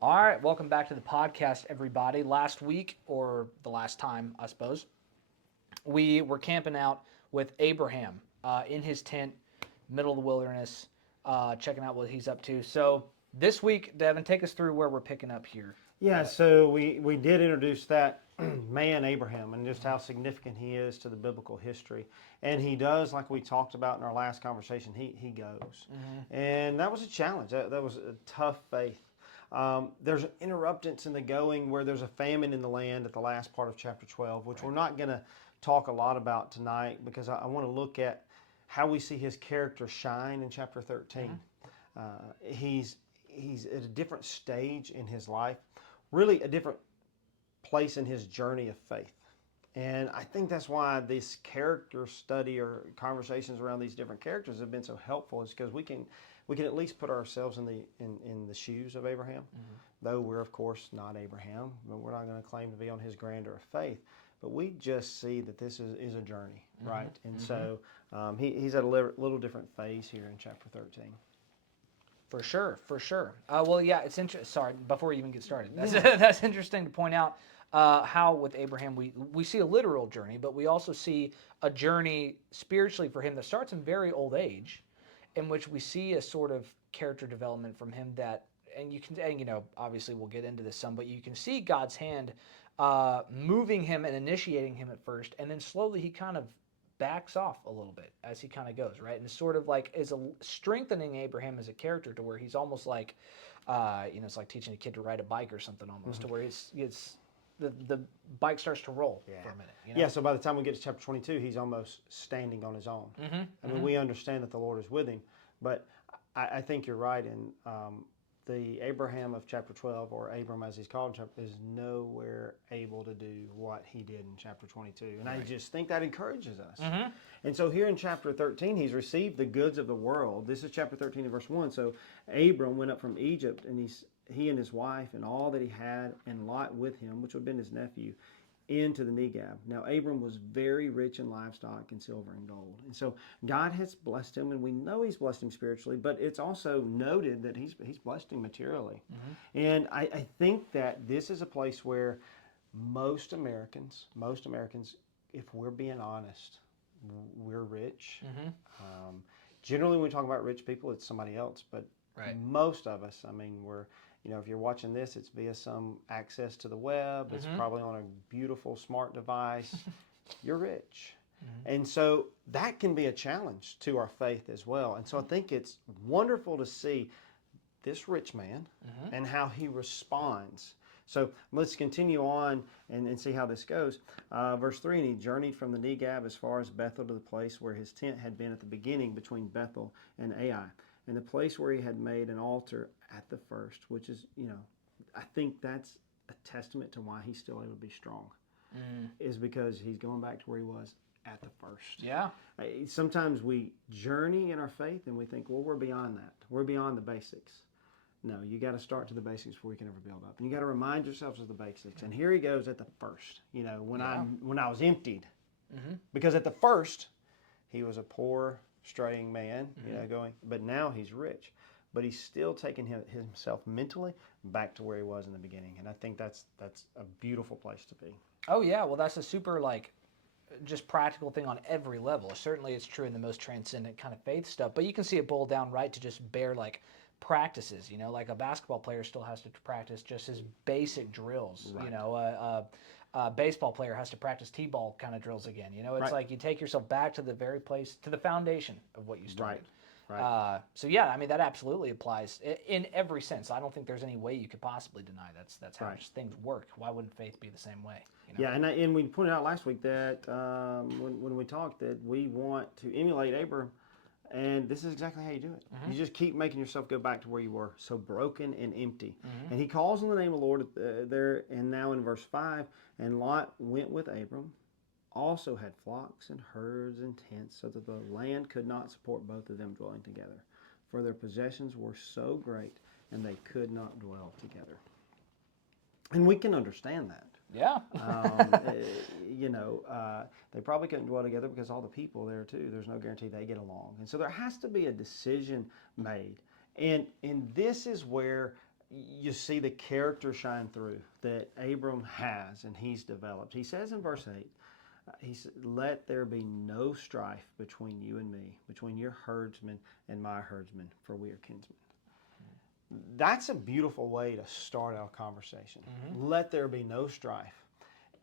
All right, welcome back to the podcast, everybody. Last week, or the last time, I suppose, we were camping out with Abraham in his tent, middle of the wilderness, checking out what he's up to. So this week, Devin, take us through where we're picking up here. Yeah, so we did introduce that man, Abraham, and just how significant he is to the biblical history. And he does, like we talked about in our last conversation, he goes. And that was a challenge. That was a tough faith. There's an interruptance in the going where there's a famine in the land at the last part of chapter 12, which we're not going to talk a lot about tonight because I want to look at how we see his character shine in chapter 13. He's at a different stage in his life, really a different place in his journey of faith. And I think that's why this character study or conversations around these different characters have been so helpful, is because we can at least put ourselves in the shoes of Abraham. Though we're of course not Abraham, but we're not going to claim to be on his grandeur of faith. But we just see that this is a journey, right? And so he's at a little different phase here in chapter 13. For sure, for sure. Well, yeah, it's interesting. Sorry, before we even get started, that's interesting to point out how with Abraham we see a literal journey, but we also see a journey spiritually for him that starts in very old age, in which we see a sort of character development from him that, and you can, and obviously we'll get into this some, but you can see God's hand moving him and initiating him at first, and then slowly he kind of backs off a little bit as he kind of goes, right? And sort of like is strengthening Abraham as a character to where he's almost like, it's like teaching a kid to ride a bike or something almost, to where it's the bike starts to roll for a minute. Yeah, so by the time we get to chapter 22, he's almost standing on his own. I mean, we understand that the Lord is with him, but I think you're right. And the Abraham of chapter 12, or Abram as he's called, is nowhere able to do what he did in chapter 22. And I just think that encourages us. And so here in chapter 13, he's received the goods of the world. This is chapter 13 and verse 1. So Abram went up from Egypt, and he and his wife and all that he had, and Lot with him, which would have been his nephew, into the Negeb. Now Abram was very rich in livestock and silver and gold. And so God has blessed him, and we know he's blessed him spiritually, but it's also noted that he's blessed him materially. And I think that this is a place where most Americans, if we're being honest, we're rich. Generally, when we talk about rich people, it's somebody else, but most of us, I mean, we're, if you're watching this, it's via some access to the web. It's probably on a beautiful smart device. You're rich. And so that can be a challenge to our faith as well. And so I think it's wonderful to see this rich man and how he responds. So let's continue on and see how this goes. Verse 3, and he journeyed from the Negeb as far as Bethel to the place where his tent had been at the beginning between Bethel and Ai, and the place where he had made an altar at the first, which is, I think that's a testament to why he's still able to be strong, is because he's going back to where he was at the first. Yeah. Sometimes we journey in our faith and we think, well, we're beyond that. We're beyond the basics. No, you got to start to the basics before you can ever build up. And you got to remind yourselves of the basics. And here he goes at the first, when I was emptied. Because at the first, he was a poor, straying man, going, but now he's rich. But he's still taking himself mentally back to where he was in the beginning. And I think that's a beautiful place to be. Oh yeah, well that's a super just practical thing on every level. Certainly it's true in the most transcendent kind of faith stuff, but you can see it boiled down right to just bare practices, like a basketball player still has to practice just his basic drills. A baseball player has to practice t-ball kind of drills again. It's like you take yourself back to the very place, to the foundation of what you started. Right. So yeah, I mean that absolutely applies in every sense. I don't think there's any way you could possibly deny that's how things work. Why wouldn't faith be the same way? Yeah, and we pointed out last week that when we talked that we want to emulate Abram, and this is exactly how you do it. You just keep making yourself go back to where you were, so broken and empty. And he calls on the name of the Lord there, and now in verse 5, and Lot went with Abram, also had flocks and herds and tents, so that the land could not support both of them dwelling together, for their possessions were so great, and they could not dwell together. And we can understand that. Yeah. They probably couldn't dwell together because all the people there too, there's no guarantee they get along. And so there has to be a decision made. And this is where, you see the character shine through that Abram has and he's developed. He says in verse 8, he said, "Let there be no strife between you and me, between your herdsmen and my herdsmen, for we are kinsmen." That's a beautiful way to start our conversation. Let there be no strife.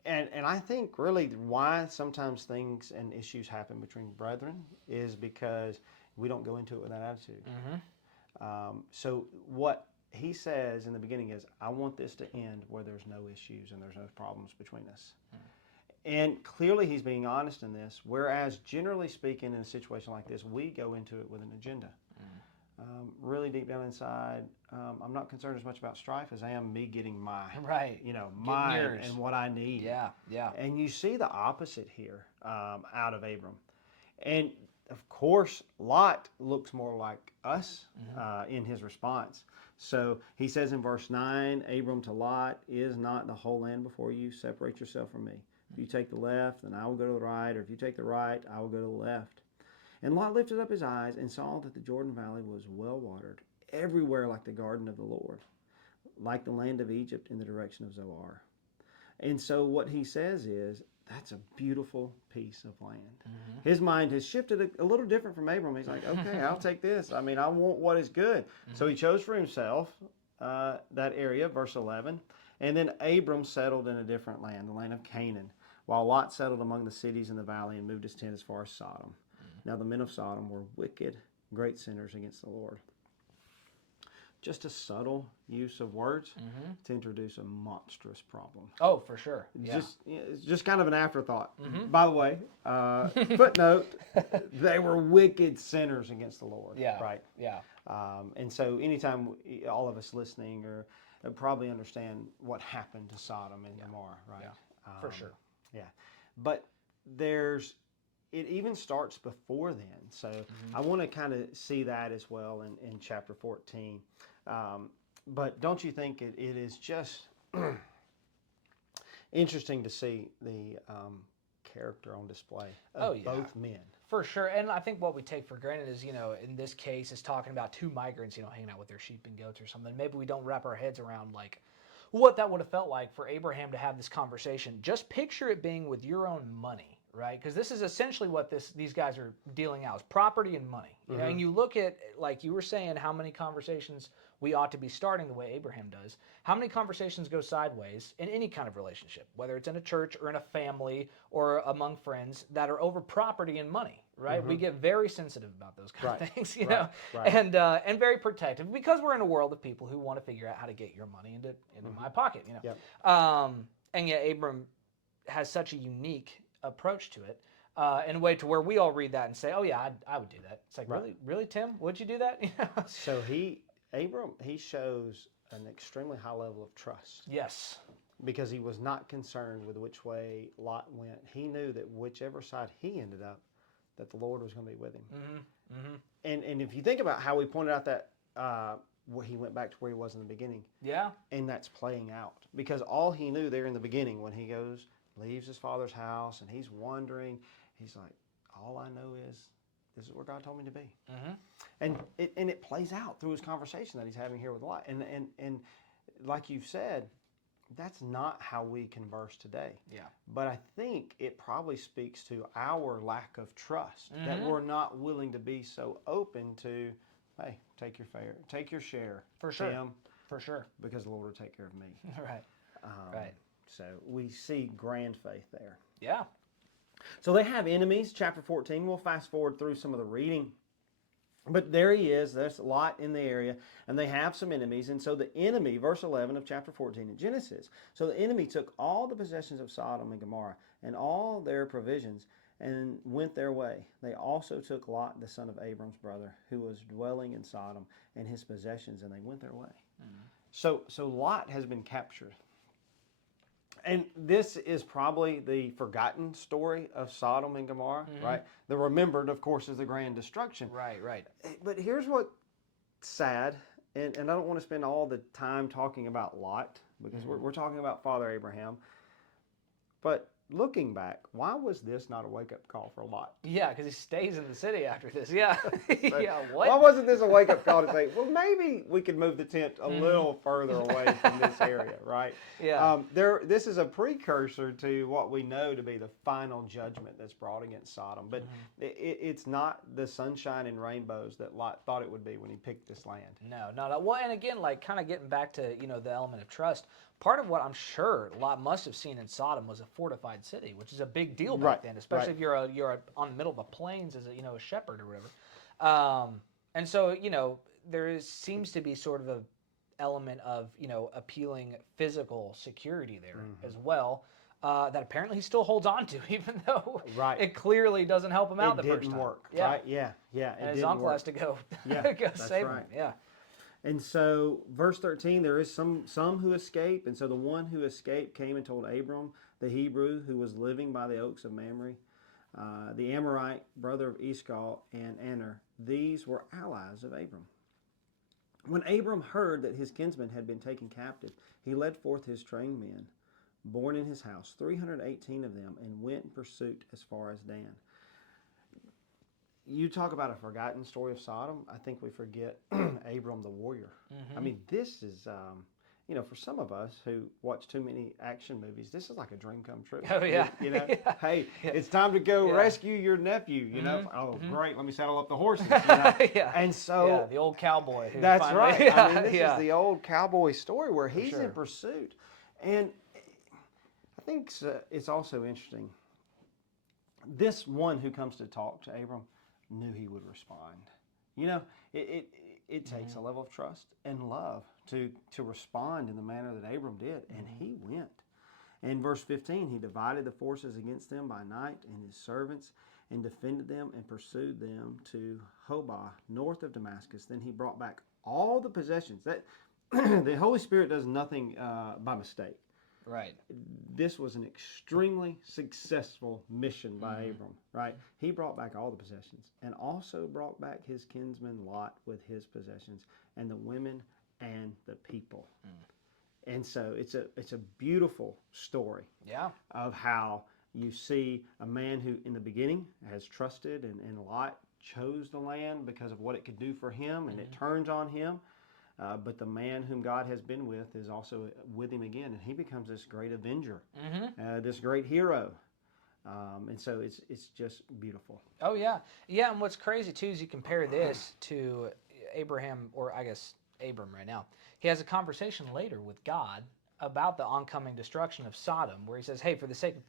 And I think really why sometimes things and issues happen between brethren is because we don't go into it with that attitude. So what he says in the beginning is, I want this to end where there's no issues and there's no problems between us. And clearly he's being honest in this, whereas generally speaking in a situation like this, we go into it with an agenda. Really deep down inside, I'm not concerned as much about strife as I am me getting my, mine and what I need. Yeah. And you see the opposite here out of Abram. And of course, Lot looks more like us in his response. So he says in verse 9, Abram to Lot, "Is not the whole land before you? Separate yourself from me. If you take the left, then I will go to the right, or if you take the right, I will go to the left." And Lot lifted up his eyes and saw that the Jordan Valley was well watered, everywhere like the garden of the Lord, like the land of Egypt in the direction of Zoar. And so what he says is, that's a beautiful piece of land. His mind has shifted a little different from Abram. He's like, okay, I'll take this. I mean, I want what is good. So he chose for himself that area, verse 11. And then Abram settled in a different land, the land of Canaan, while Lot settled among the cities in the valley and moved his tent as far as Sodom. Now the men of Sodom were wicked, great sinners against the Lord. Just a subtle use of words to introduce a monstrous problem. Oh, for sure. Yeah. It's just kind of an afterthought. By the way, footnote, they were wicked sinners against the Lord. Yeah. Right? Yeah. And so anytime all of us listening probably understand what happened to Sodom and Gomorrah, right? Yeah. For sure. Yeah. But it even starts before then. So I want to kind of see that as well in chapter 14. But don't you think it is just interesting to see the character on display of both men? For sure. And I think what we take for granted is, in this case, is talking about two migrants, hanging out with their sheep and goats or something. Maybe we don't wrap our heads around, like, what that would have felt like for Abraham to have this conversation. Just picture it being with your own money, right? Because this is essentially what these guys are dealing out, is property and money. And you look at, like you were saying, how many conversations we ought to be starting the way Abraham does. How many conversations go sideways in any kind of relationship, whether it's in a church or in a family or among friends, that are over property and money, right? We get very sensitive about those kind of things, you know, and very protective, because we're in a world of people who want to figure out how to get your money into my pocket, and yet Abram has such a unique approach to it, in a way to where we all read that and say, "Oh yeah, I would do that." It's like, really, Tim? Would you do that? So Abram shows an extremely high level of trust. Yes. Because he was not concerned with which way Lot went. He knew that whichever side he ended up, that the Lord was going to be with him. And if you think about how we pointed out that where he went back to where he was in the beginning. Yeah. And that's playing out. Because all he knew there in the beginning, when he leaves his father's house, and he's wandering, he's like, all I know is this is where God told me to be. And it plays out through his conversation that he's having here with Lot. And like you've said, that's not how we converse today. Yeah. But I think it probably speaks to our lack of trust, that we're not willing to be so open to, hey, take your share. For sure. Tim, for sure. Because the Lord will take care of me. Right. So we see grand faith there. Yeah. So they have enemies, chapter 14. We'll fast forward through some of the reading. But there he is. There's Lot in the area. And they have some enemies. And so the enemy, verse 11 of chapter 14 in Genesis. So the enemy took all the possessions of Sodom and Gomorrah and all their provisions and went their way. They also took Lot, the son of Abram's brother, who was dwelling in Sodom, and his possessions, and they went their way. So Lot has been captured. And this is probably the forgotten story of Sodom and Gomorrah, right? The remembered, of course, is the grand destruction. Right. But here's what's sad, and I don't want to spend all the time talking about Lot, because we're talking about Father Abraham. But looking back, why was this not a wake-up call for Lot? Yeah, because he stays in the city after this. Yeah. So, Yeah, what? why wasn't this a wake-up call to say, well, maybe we could move the tent a little further away from this area, right? Yeah. This is a precursor to what we know to be the final judgment that's brought against Sodom. But it's not the sunshine and rainbows that Lot thought it would be when he picked this land. No, no. Well, and again, like kind of getting back to, the element of trust, part of what I'm sure Lot must have seen in Sodom was a fortified city, which is a big deal back then, especially if you're on the middle of the plains as a shepherd or whatever. And so, there seems to be sort of a element of, appealing physical security there as well. That apparently he still holds on to, even though it clearly doesn't help him out the first time. It didn't work, yeah. right? Yeah. And his uncle has to go, go save him. Yeah. And so, verse 13, there is some who escape. And so the one who escaped came and told Abram, the Hebrew, who was living by the oaks of Mamre, the Amorite, brother of Eshcol and Aner. These were allies of Abram. When Abram heard that his kinsmen had been taken captive, he led forth his trained men, born in his house, 318 of them, and went in pursuit as far as Dan. You talk about a forgotten story of Sodom. I think we forget Abram the warrior. I mean, this is, for some of us who watch too many action movies, this is like a dream come true. Oh, yeah. Hey, it's time to go rescue your nephew, Oh, great, let me saddle up the horses. And so... the old cowboy. That's finally, right. I mean, this is the old cowboy story where he's in pursuit. And I think it's also interesting. This one who comes to talk to Abram knew he would respond. It takes a level of trust and love to respond in the manner that Abram did, and he went. In verse 15, he divided the forces against them by night and his servants, and defended them and pursued them to Hobah, north of Damascus. Then he brought back all the possessions. That the Holy Spirit does nothing by mistake. Right. This was an extremely successful mission by Abram, right? He brought back all the possessions and also brought back his kinsman Lot with his possessions and the women and the people. And so it's a beautiful story of how you see a man who in the beginning has trusted and Lot chose the land because of what it could do for him, and it turns on him. But the man whom God has been with is also with him again, and he becomes this great avenger, this great hero. And so it's just beautiful. Oh, yeah. Yeah, and what's crazy, too, is you compare this to Abraham, or I guess Abram right now. He has a conversation later with God about the oncoming destruction of Sodom, where he says, hey, for the sake of,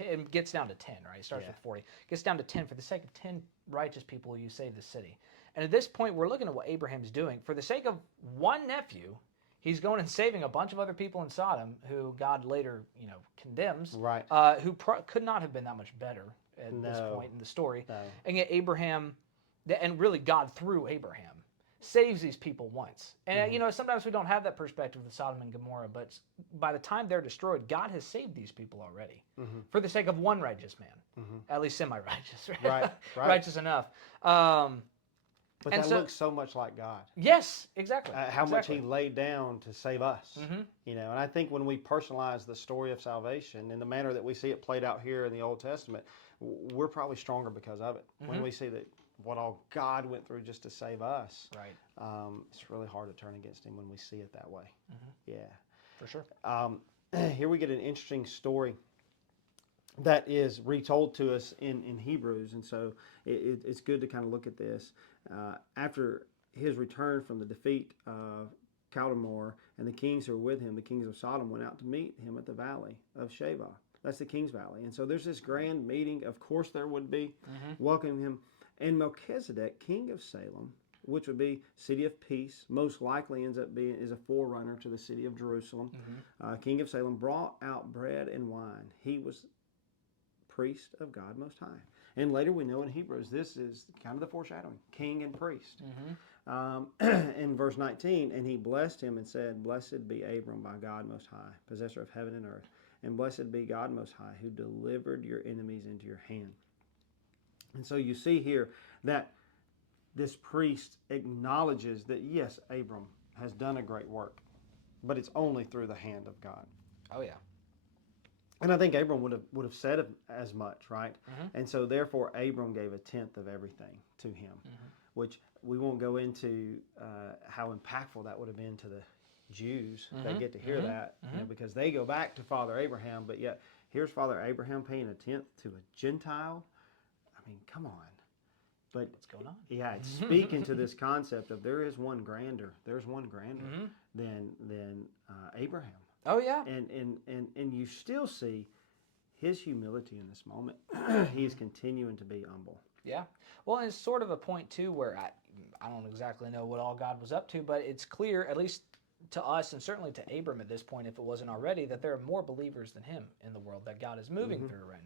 it gets down to 10, right? It starts with 40. Gets down to 10. For the sake of 10 righteous people, you save the city. And at this point, we're looking at what Abraham's doing. For the sake of one nephew, he's going and saving a bunch of other people in Sodom who God later, condemns, who could not have been that much better at this point in the story. No. And yet Abraham, and really God through Abraham, saves these people once. And, sometimes we don't have that perspective with Sodom and Gomorrah, but by the time they're destroyed, God has saved these people already for the sake of one righteous man, at least semi-righteous, right? Righteous enough. But that looks so much like God. Yes, exactly. How much he laid down to save us. And I think when we personalize the story of salvation in the manner that we see it played out here in the Old Testament, we're probably stronger because of it. When we see that what all God went through just to save us, it's really hard to turn against him when we see it that way. Yeah. For sure. Here we get an interesting story that is retold to us in Hebrews, and so it's good to kind of look at this. After his return from the defeat of Chaldamore and the kings who were with him, the kings of Sodom went out to meet him at the valley of Shavah. That's the King's Valley. And so there's this grand meeting. Of course there would be. Welcoming him. And Melchizedek, king of Salem, which would be city of peace, most likely ends up being is a forerunner to the city of Jerusalem. King of Salem brought out bread and wine. He was priest of God Most High. And later we know in Hebrews, this is kind of the foreshadowing, king and priest. In verse 19, and he blessed him and said, blessed be Abram by God Most High, possessor of heaven and earth, and blessed be God Most High, who delivered your enemies into your hand. And so you see here that this priest acknowledges that, yes, Abram has done a great work, but it's only through the hand of God. Oh, yeah. And I think Abram would have said as much, right? And so therefore Abram gave a tenth of everything to him, which we won't go into how impactful that would have been to the Jews. They get to hear that, because they go back to Father Abraham, but yet here's Father Abraham paying a tenth to a Gentile. I mean, come on. But what's going on? Yeah, it's speaking to this concept of there's one grander than Abraham. Oh yeah. And you still see his humility in this moment. He is continuing to be humble. Yeah. Well, and it's sort of a point too where I don't exactly know what all God was up to, but it's clear, at least to us and certainly to Abram at this point, if it wasn't already, that there are more believers than him in the world that God is moving through right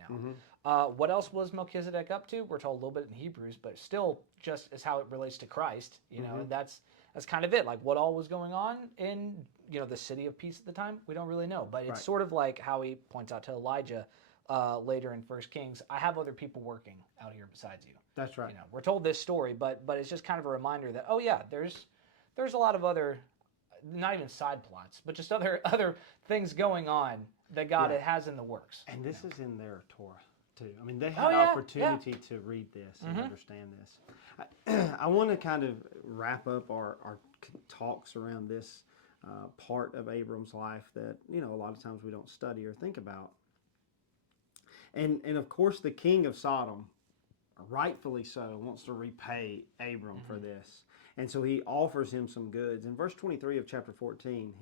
now. What else was Melchizedek up to? We're told a little bit in Hebrews, but still just as how it relates to Christ, and that's kind of it. Like what all was going on in, the city of peace at the time, we don't really know. But it's sort of like how he points out to Elijah later in 1 Kings, I have other people working out here besides you. That's right. We're told this story, but it's just kind of a reminder that, oh yeah, there's a lot of other, not even side plots, but just other things going on that God has in the works. And this is in their Torah too. I mean, they had opportunity to read this and understand this. I want to kind of wrap up our talks around this part of Abram's life that, a lot of times we don't study or think about. And of course, the king of Sodom, rightfully so, wants to repay Abram for this. And so he offers him some goods. In verse 23 of chapter 14,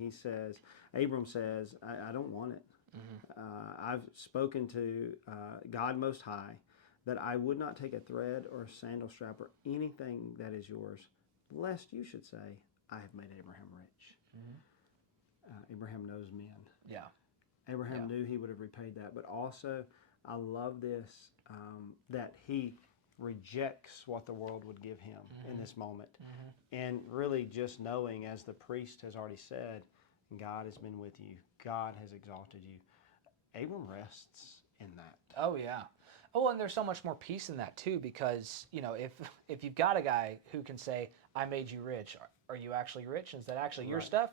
Abram says, I don't want it. I've spoken to God Most High that I would not take a thread or a sandal strap or anything that is yours, lest you should say, I have made Abraham rich. Abraham knows men. Yeah. Abraham knew he would have repaid that. But also, I love this, that he rejects what the world would give him in this moment. And really just knowing, as the priest has already said, God has been with you. God has exalted you. Abram rests in that. Oh, yeah. Oh, and there's so much more peace in that, too, because, if you've got a guy who can say, I made you rich, are you actually rich? Is that actually your stuff?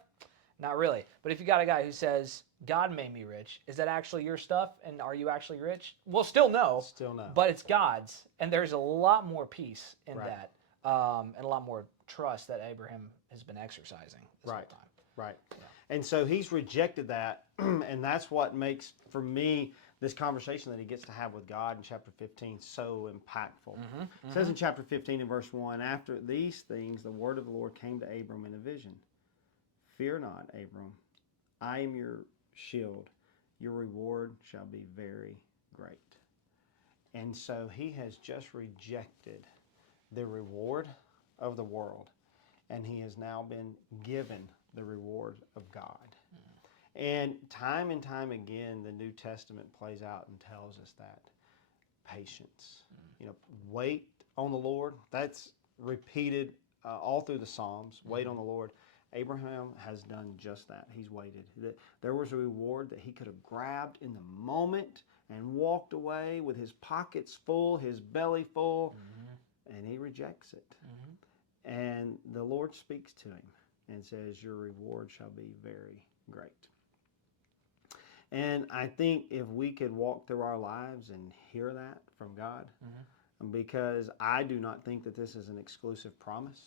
Not really. But if you got a guy who says, God made me rich, is that actually your stuff? And are you actually rich? Well, still no. Still no. But it's God's. And there's a lot more peace in that. And a lot more trust that Abraham has been exercising this whole time. Right. Yeah. And so he's rejected that. And that's what makes, for me, this conversation that he gets to have with God in chapter 15 so impactful. It says in chapter 15 and verse 1, after these things, the word of the Lord came to Abram in a vision. Fear not, Abram. I am your shield. Your reward shall be very great. And so he has just rejected the reward of the world, and he has now been given the reward of God. And time again, the New Testament plays out and tells us that. Patience. Wait on the Lord. That's repeated all through the Psalms. Wait on the Lord. Abraham has done just that. He's waited. There was a reward that he could have grabbed in the moment and walked away with his pockets full, his belly full, and he rejects it. And the Lord speaks to him and says, your reward shall be very great. And I think if we could walk through our lives and hear that from God, because I do not think that this is an exclusive promise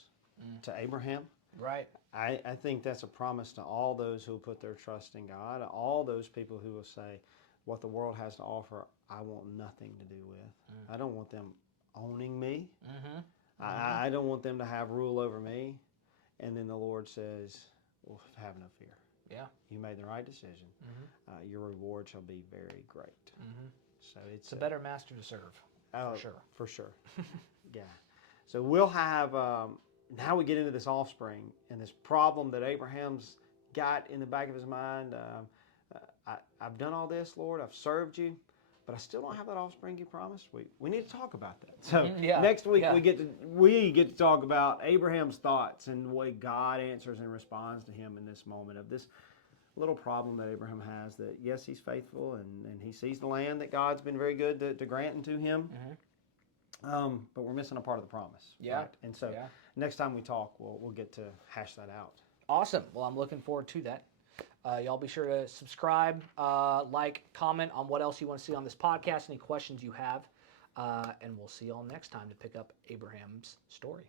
to Abraham. Right. I think that's a promise to all those who put their trust in God, all those people who will say, what the world has to offer, I want nothing to do with. I don't want them owning me. I don't want them to have rule over me. And then the Lord says, well, have no fear. Yeah. You made the right decision. Your reward shall be very great. So it's a better master to serve. For sure. For sure. Yeah. So we'll have, now we get into this offspring and this problem that Abraham's got in the back of his mind. I've done all this, Lord. I've served you, but I still don't have that offspring you promised. We need to talk about that. So next week we get to talk about Abraham's thoughts and the way God answers and responds to him in this moment of this little problem that Abraham has. That yes, he's faithful and he sees the land that God's been very good to grant unto him. But we're missing a part of the promise. Yeah. Right? And so next time we talk, we'll get to hash that out. Awesome. Well, I'm looking forward to that. Y'all be sure to subscribe, like, comment on what else you want to see on this podcast, any questions you have, and we'll see y'all next time to pick up Abraham's story.